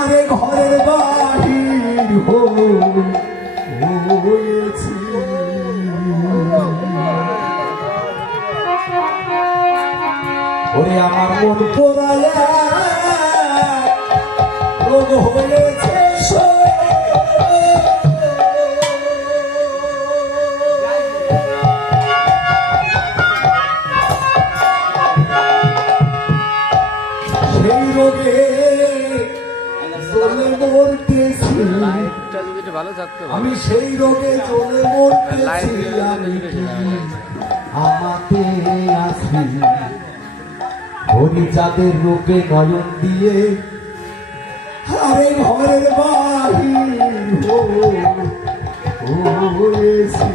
আরে ঘরের বাহির হয়েছি। ওরে আমার মন পোড়ায়া রোগ হয়েছে সেই রোগে চলে মরতেছি। আমি সেই রোগে চলে মরতেছি। আমি কি আমাতে আছি হরিচাঁদের রূপে নয়ন দিয়ে আরে ঘরের বাহির হয়েছি।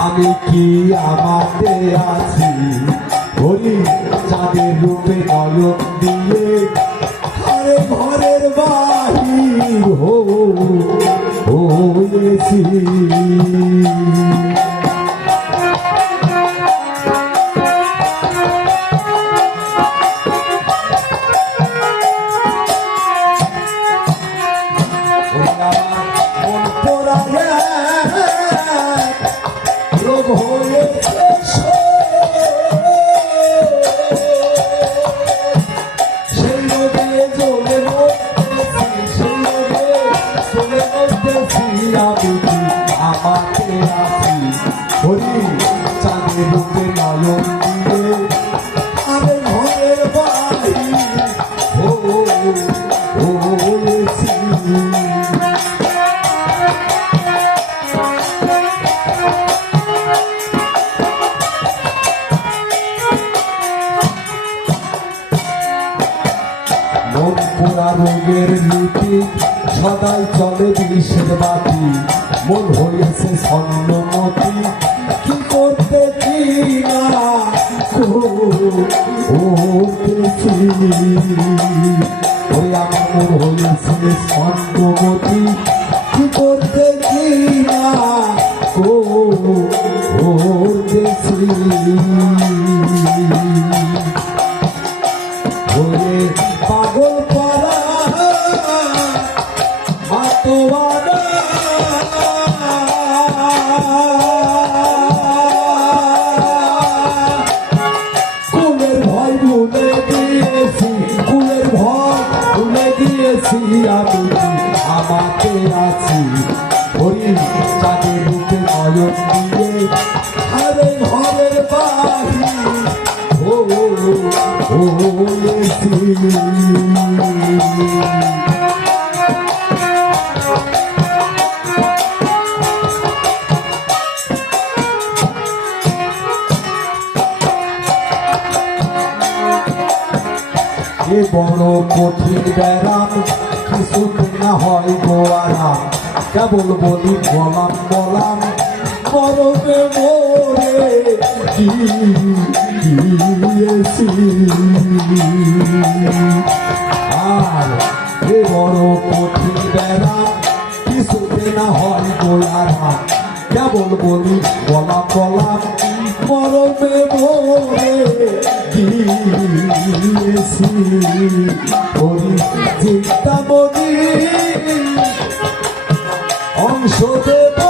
আমি কি আমাতে আছি বলি চাঁদের রূপে নয়ন দিয়ে আরে ঘরের বাহির হয়েছি পোড়া রোগের নীতি, সদাই চলে বিষের বাতি। মন হয়েছে স্বর্ণমতি, কি করতে কি না করতেছি মন হয়েছে স্বর্ণমতি কি করতে কি না করতেছি ওরে রূপে দিয়ে আরে ঘরের বাড়ি ও কিছুতে না হয় গো আরাম কেবল বলি বলাম বলাম গরমে মোরে? দিয়েছি আর এ বড় কঠিন ব্যারাম কিছুতে না হয় গো আরাম কেবল বলি বলাম বলাম মরমে মোরে? দিয়েছি করি চিন্তামণি। অংশ দেব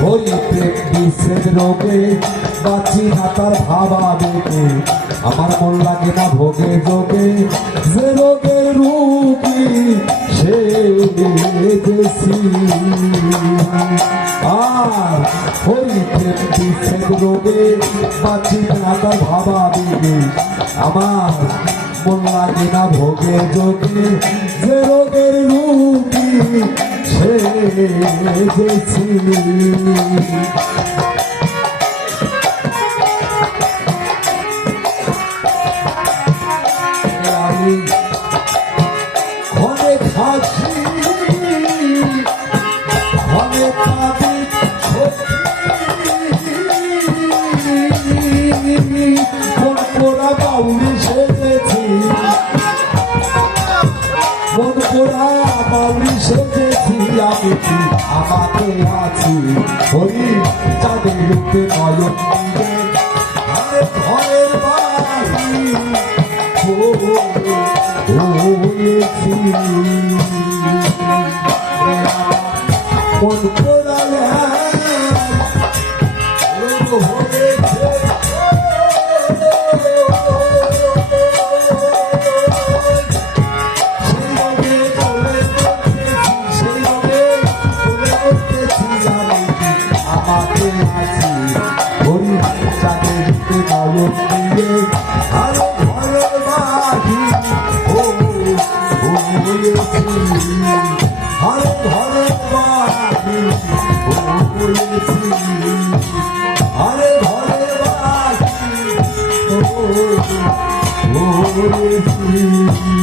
বিষের রোগে, বাঁচি না তার ভাবা দেখে আমার মন লাগে না ভোগে যোগে, যে রোগের রূপী সে আর হইতে বিষের রোগে, বাঁচি না তার ভাবা দেখে আমার মন লাগে না ভোগে যোগে, যে রোগের রূপী সে আমি অনেক হাসি হয়েছি মন পোড়ালে আমাকে আছি হরি আরে ঘরের বাহি ও ও